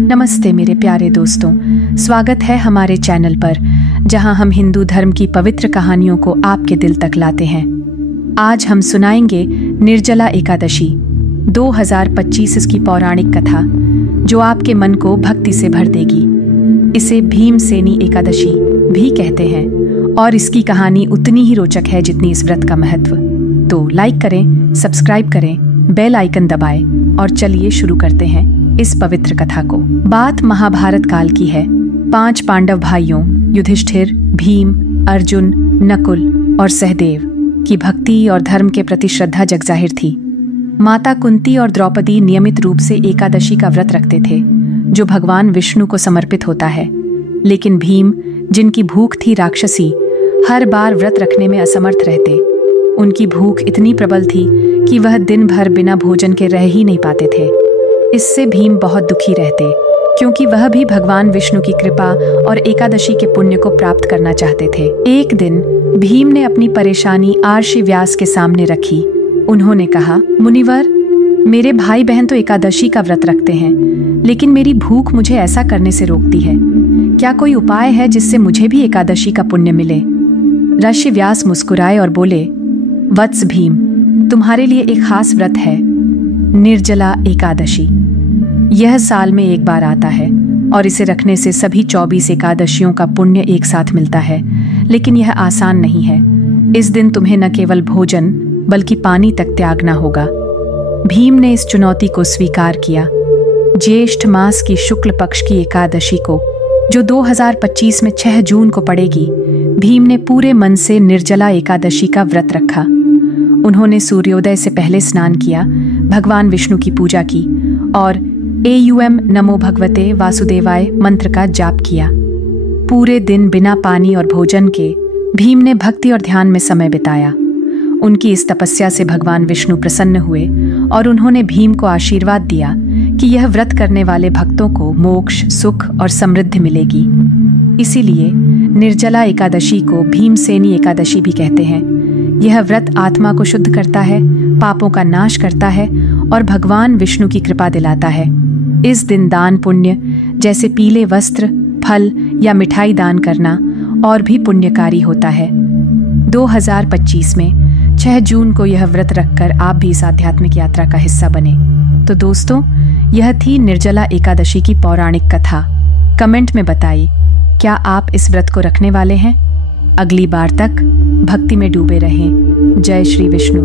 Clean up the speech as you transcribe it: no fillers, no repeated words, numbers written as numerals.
नमस्ते मेरे प्यारे दोस्तों, स्वागत है हमारे चैनल पर जहां हम हिंदू धर्म की पवित्र कहानियों को आपके दिल तक लाते हैं। आज हम सुनाएंगे निर्जला एकादशी 2025 इसकी पौराणिक कथा जो आपके मन को भक्ति से भर देगी। इसे भीमसेनी एकादशी भी कहते हैं और इसकी कहानी उतनी ही रोचक है जितनी इस व्रत का महत्व। तो लाइक करें, सब्सक्राइब करें, बेल आइकन दबाएं और चलिए शुरू करते हैं इस पवित्र कथा को। बात महाभारत काल की है। 5 पांडव भाइयों युधिष्ठिर, भीम, अर्जुन, नकुल और सहदेव की भक्ति और धर्म के प्रति श्रद्धा जगजाहिर थी। माता कुंती और द्रौपदी नियमित रूप से एकादशी का व्रत रखते थे जो भगवान विष्णु को समर्पित होता है। लेकिन भीम, जिनकी भूख थी राक्षसी, हर बार व्रत रखने में असमर्थ रहते। उनकी भूख इतनी प्रबल थी कि वह दिन भर बिना भोजन के रह ही नहीं पाते थे। इससे भीम बहुत दुखी रहते क्योंकि वह भी भगवान विष्णु की कृपा और एकादशी के पुण्य को प्राप्त करना चाहते थे। एक दिन भीम ने अपनी परेशानी आर्षि व्यास के सामने रखी। उन्होंने कहा, मुनिवर, मेरे भाई बहन तो एकादशी का व्रत रखते हैं, लेकिन मेरी भूख मुझे ऐसा करने से रोकती है। क्या कोई उपाय है जिससे मुझे भी एकादशी का पुण्य मिले? ऋषि व्यास मुस्कुराए और बोले, वत्स भीम, तुम्हारे लिए एक खास व्रत है, निर्जला एकादशी। यह साल में एक बार आता है और इसे रखने से सभी 24 एकादशियों का पुण्य एक साथ मिलता है। लेकिन यह आसान नहीं है। इस दिन तुम्हें न केवल भोजन बल्कि पानी तक त्यागना होगा। भीम ने इस चुनौती को स्वीकार किया। ज्येष्ठ मास की शुक्ल पक्ष की एकादशी को, जो 2025 में 6 जून को पड़ेगी, भीम ने पूरे मन से निर्जला एकादशी का व्रत रखा। उन्होंने सूर्योदय से पहले स्नान किया, भगवान विष्णु की पूजा की और एयुएम नमो भगवते वासुदेवाय मंत्र का जाप किया। पूरे दिन बिना पानी और भोजन के भीम ने भक्ति और ध्यान में समय बिताया। उनकी इस तपस्या से भगवान विष्णु प्रसन्न हुए और उन्होंने भीम को आशीर्वाद दिया कि यह व्रत करने वाले भक्तों को मोक्ष, सुख और समृद्धि मिलेगी। इसीलिए निर्जला एकादशी को भीमसेनी एकादशी भी कहते हैं। यह व्रत आत्मा को शुद्ध करता है, पापों का नाश करता है और भगवान विष्णु की कृपा दिलाता है। इस दिन दान पुण्य जैसे पीले वस्त्र, फल या मिठाई दान करना और भी पुण्यकारी होता है। 2025 में 6 जून को यह व्रत रखकर आप भी इस आध्यात्मिक यात्रा का हिस्सा बने। तो दोस्तों, यह थी निर्जला एकादशी की पौराणिक कथा। कमेंट में बताइए, क्या आप इस व्रत को रखने वाले हैं? अगली बार तक भक्ति में डूबे रहें। जय श्री विष्णु।